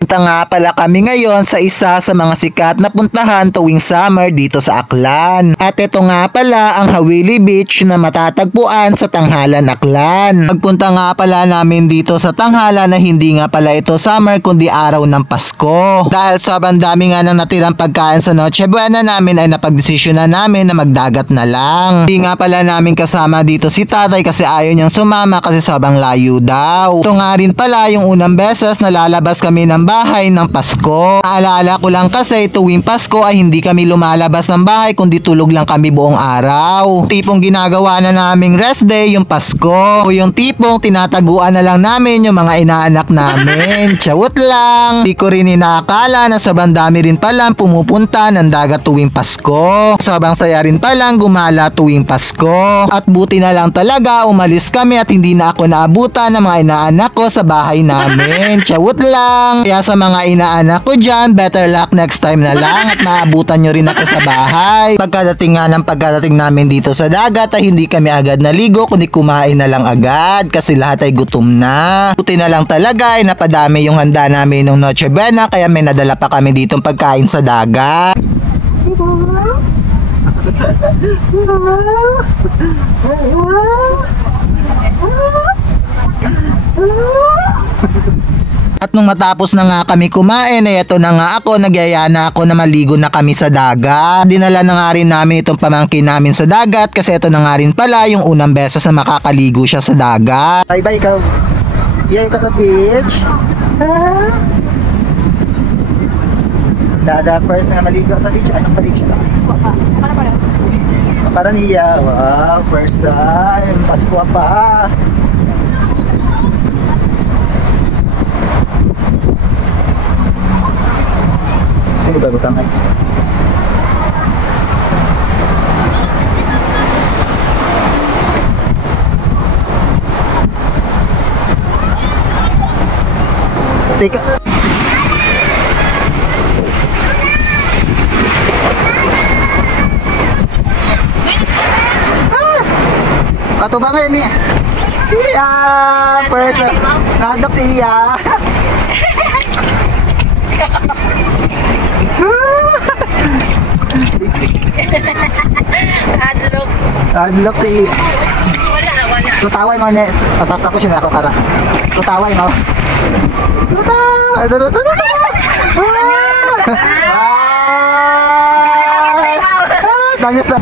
Punta nga pala kami ngayon sa isa sa mga sikat na puntahan tuwing summer dito sa Aklan. At ito nga pala ang Hawili Beach na matatagpuan sa Tanghalan, Aklan. Pagpunta nga pala namin dito sa Tanghalan na hindi nga pala ito summer kundi araw ng Pasko. Dahil sobrang dami nga ng natirang pagkain sa Noche Buena namin ay napagdesisyon na namin na magdagat na lang. Hindi nga pala namin kasama dito si tatay kasi ayaw niyang sumama kasi sobrang layo daw. Ito nga rin pala yung unang beses na lalabas kami ng bahay ng Pasko. Naalala ko lang kasi tuwing Pasko ay hindi kami lumalabas ng bahay kundi tulog lang kami buong araw. Tipong ginagawa na naming rest day yung Pasko. O yung tipong tinataguan na lang namin yung mga inaanak namin. Chawot lang. Di ko rin inaakala na sobrang dami rin palang pumupunta ng dagat tuwing Pasko. Sobrang saya rin palang gumala tuwing Pasko. At buti na lang talaga umalis kami at hindi na ako naabutan ng mga inaanak ko sa bahay namin. Chawot lang. Kaya sa mga inaanak ko dyan, better luck next time na lang at maabutan nyo rin ako sa bahay. Pagkadating namin dito sa dagat ay hindi kami agad naligo kundi kumain na lang agad kasi lahat ay gutom na. Buti na lang talaga ay napadami yung handa namin nung Noche Buena kaya may nadala pa kami ditong pagkain sa dagat. At nung matapos na nga kami kumain, eh ito na nga ako, nagyaya na ako na maligo na kami sa dagat. Dinala na nga rin namin itong pamangkin namin sa dagat kasi ito na nga rin pala yung unang beses na makakaligo siya sa dagat. Bye bye ikaw. Iyan ka sa beach. Dada, first na maligo sa beach. Anong maligo siya? Para niya. Wow, first time. Pasko pa. Sige ba butang ay? Teka. Ato ba ngayon ni? Iya, first nadok si Iya. Adlock si tutaway mo niya. Tatas ako siya na ako kara. Tutaway mo. Nangis na.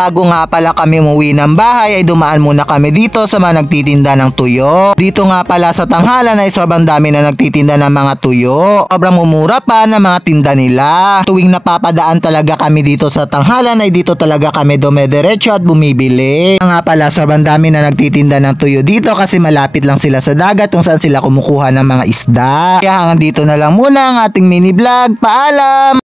bago nga pala kami umuwi ng bahay ay dumaan muna kami dito sa mga nagtitinda ng tuyo. Dito nga pala sa tanghalan ay sobrang dami na nagtitinda ng mga tuyo. Sobrang mumura pa ng mga tinda nila. Tuwing napapadaan talaga kami dito sa tanghalan ay dito talaga kami dumediretso at bumibili. Nga pala sobrang dami na nagtitinda ng tuyo dito kasi malapit lang sila sa dagat kung saan sila kumukuha ng mga isda. Kaya hanggang dito na lang muna ang ating mini vlog. Paalam!